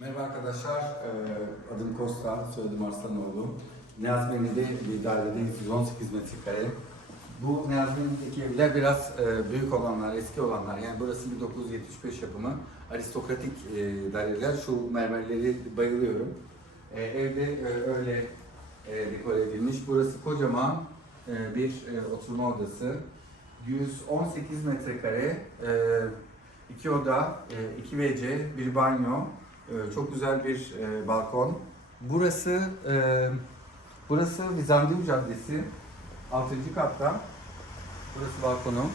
Merhaba arkadaşlar, adım Kosta, soyadım Arslanoğlu. Niyazbeni'de bir dairedeyiz, 118 metrekare. Bu Niyazbeni'deki evler biraz büyük olanlar, eski olanlar. Yani burası 1975 yapımı, aristokratik daireler. Şu mermerleri bayılıyorum. Evde öyle dekore edilmiş. Burası kocaman bir oturma odası. 118 metrekare, iki oda, iki WC, bir banyo, ee, Çok güzel bir e, balkon. Burası e, burası Bizantium Caddesi. 6. katta. Burası balkonu.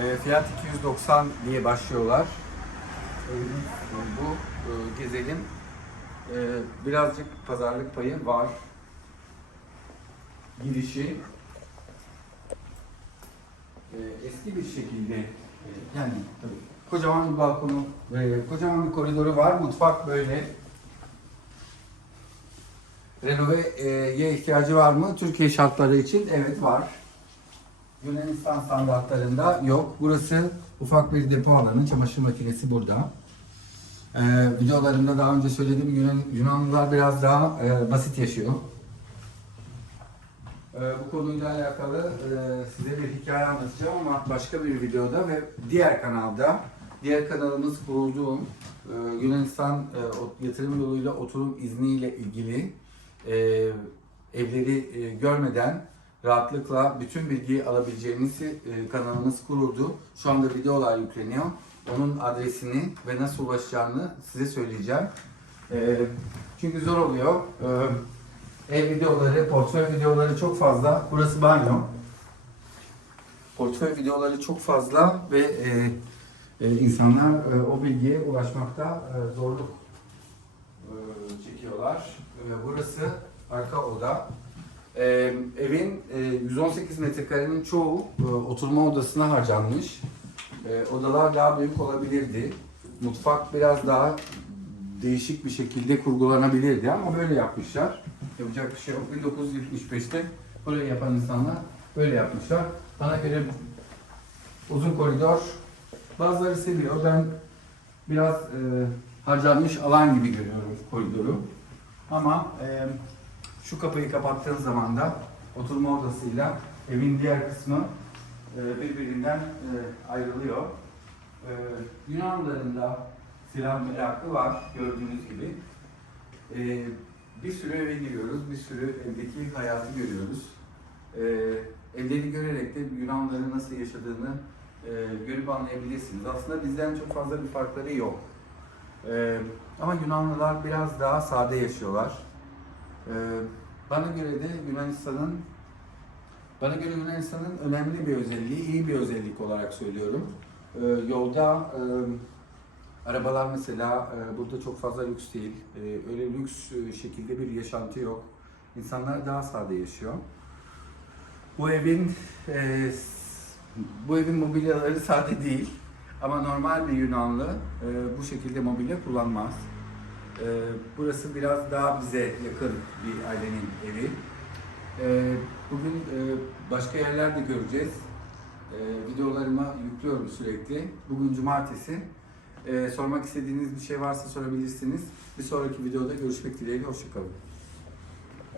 E, fiyat 290 diye başlıyorlar. Bu. Gezelim. Birazcık pazarlık payı var. Girişi eski bir şekilde yani tabii kocaman bir balkonu ve kocaman bir koridoru var. Mutfak böyle. Renoveye ihtiyacı var mı? Türkiye şartları için evet var. Yunanistan standartlarında yok. Burası ufak bir depo alanı. Çamaşır makinesi burada. Ee, videolarımda daha önce söyledim Yunan, Yunanlılar biraz daha e, basit yaşıyor. Ee, bu konuyla alakalı e, size bir hikaye anlatacağım ama başka bir videoda ve diğer kanalda, diğer kanalımız kurulduğum e, Yunanistan e, yatırım yoluyla oturum izniyle ilgili e, evleri görmeden rahatlıkla bütün bilgiyi alabileceğimiz e, kanalımız kuruldu. Şu anda videolar yükleniyor. Onun adresini ve nasıl ulaşacağını size söyleyeceğim. Çünkü zor oluyor. E, Ev videoları, portföy videoları çok fazla. Burası banyo. Portföy videoları çok fazla ve e, e, insanlar e, o bilgiye ulaşmakta e, zorluk e, çekiyorlar. E, burası arka oda. E, evin e, 118 metrekarenin çoğu e, oturma odasına harcanmış. E, odalar daha büyük olabilirdi. Mutfak biraz daha değişik bir şekilde kurgulanabilirdi ama böyle yapmışlar. Yapacak bir şey yok. 1975'te böyle yapan insanlar böyle yapmışlar. Bana göre uzun koridor bazıları seviyor. Ben biraz e, harcanmış alan gibi görüyorum koridoru. Ama e, şu kapıyı kapattığın zaman da oturma odasıyla evin diğer kısmı e, birbirinden e, ayrılıyor. E, Yunanlıların da silah merakı var gördüğünüz gibi. E, bir sürü eve giriyoruz, bir sürü evdeki hayatı görüyoruz. E, evleri görerek de Yunanlıların nasıl yaşadığını e, görüp anlayabilirsiniz. Aslında bizden çok fazla bir farkları yok. E, ama Yunanlılar biraz daha sade yaşıyorlar. E, bana göre de Yunanistan'ın bana göre Yunanistan'ın önemli bir özelliği, iyi bir özellik olarak söylüyorum. E, yolda e, arabalar mesela e, burada çok fazla lüks değil. E, öyle lüks e, şekilde bir yaşantı yok. İnsanlar daha sade yaşıyor. Bu evin e, bu evin mobilyaları sade değil. Ama normal bir Yunanlı e, bu şekilde mobilya kullanmaz. E, burası biraz daha bize yakın bir ailenin evi. E, bugün e, başka yerlerde göreceğiz. E, videolarıma yüklüyorum sürekli. Bugün cumartesi. E, sormak istediğiniz bir şey varsa sorabilirsiniz. Bir sonraki videoda görüşmek dileğiyle. Hoşçakalın.